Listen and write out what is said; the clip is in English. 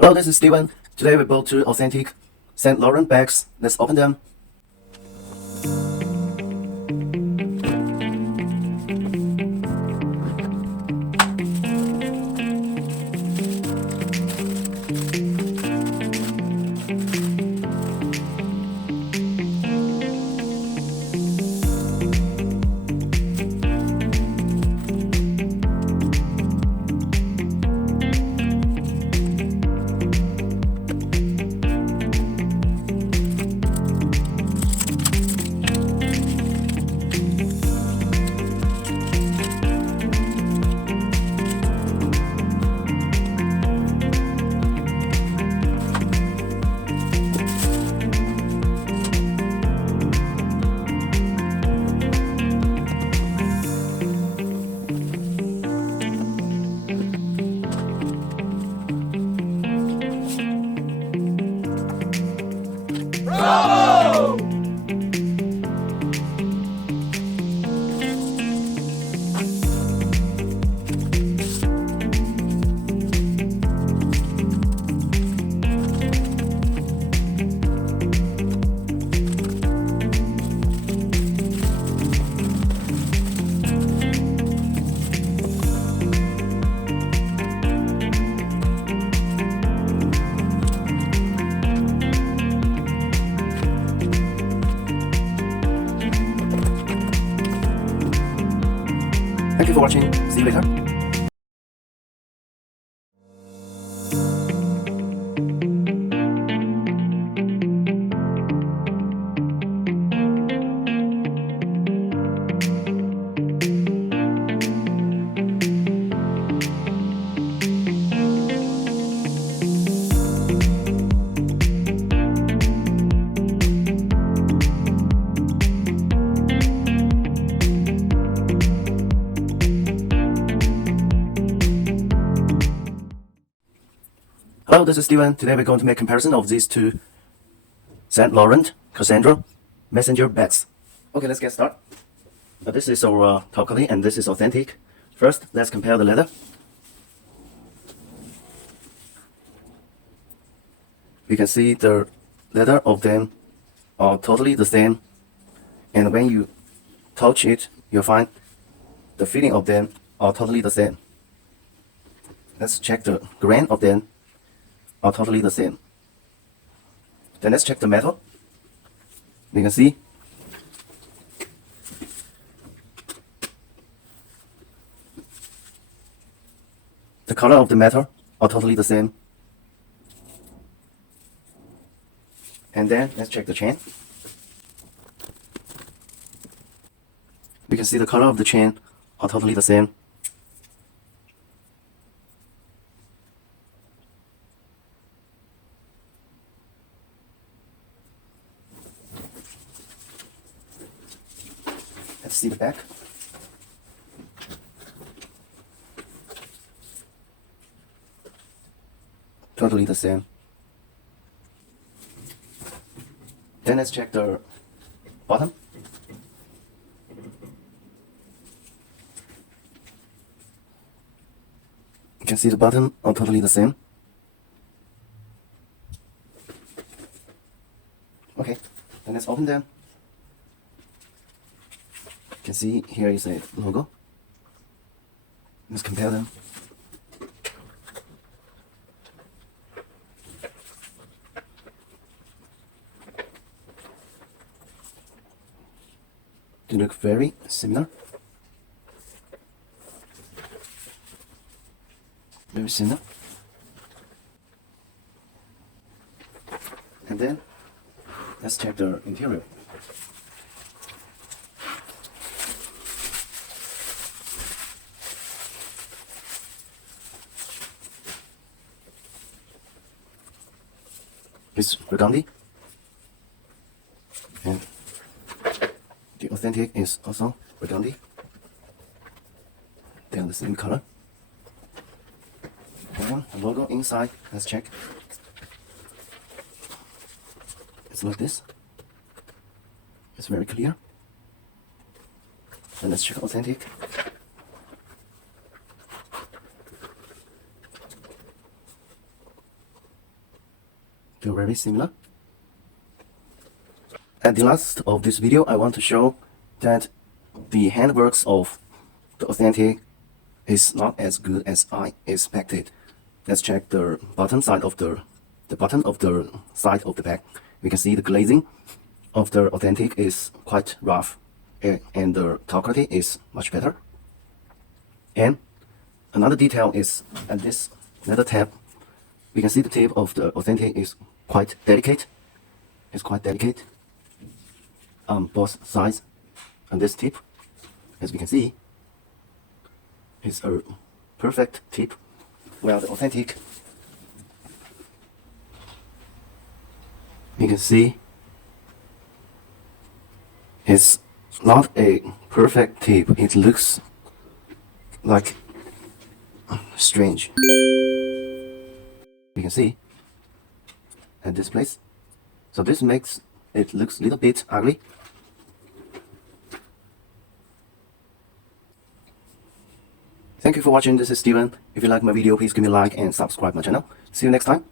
Hello, this is Steven. Today we bought two authentic Saint Laurent bags. Let's open them. Thank you for watching. See you later. Hello, this is Steven. Today we're going to make a comparison of these two Saint Laurent Cassandra messenger bags. Okay, let's get started. This is our top quality and this is authentic. First, let's compare the leather. You can see the leather of them are totally the same, and when you touch it, you'll find the feeling of them are totally the same. Let's check the grain of them are totally the same. Then let's check the metal. You can see the color of the metal are totally the same. And then let's check the chain. You can see the color of the chain are totally the same. Let's see the back. Totally the same. Then let's check the bottom. You can see the bottom are totally the same. Okay, then let's open them. You can see here is a logo. Let's compare them. They look very similar. Very similar. And then let's check the interior. It's burgundy, and the authentic is also burgundy. They are the same color. And the logo inside, let's check. It's like this. It's very clear. And let's check authentic. They're very similar. At the last of this video, I want to show that the handworks of the authentic is not as good as I expected. Let's check the bottom side of the bottom of the side of the bag. We can see the glazing of the authentic is quite rough, and the top quality is much better. And another detail is at this leather tab, we can see the tip of the authentic is quite delicate. It's quite delicate on both sides. And this tip, as we can see, is a perfect tip, while the authentic, you can see, it's not a perfect tip. It looks like strange. You can see at this place. So this makes it looks a little bit ugly. Thank you for watching. This is Steven. If you like my video, please give me a like and subscribe my channel. See you next time.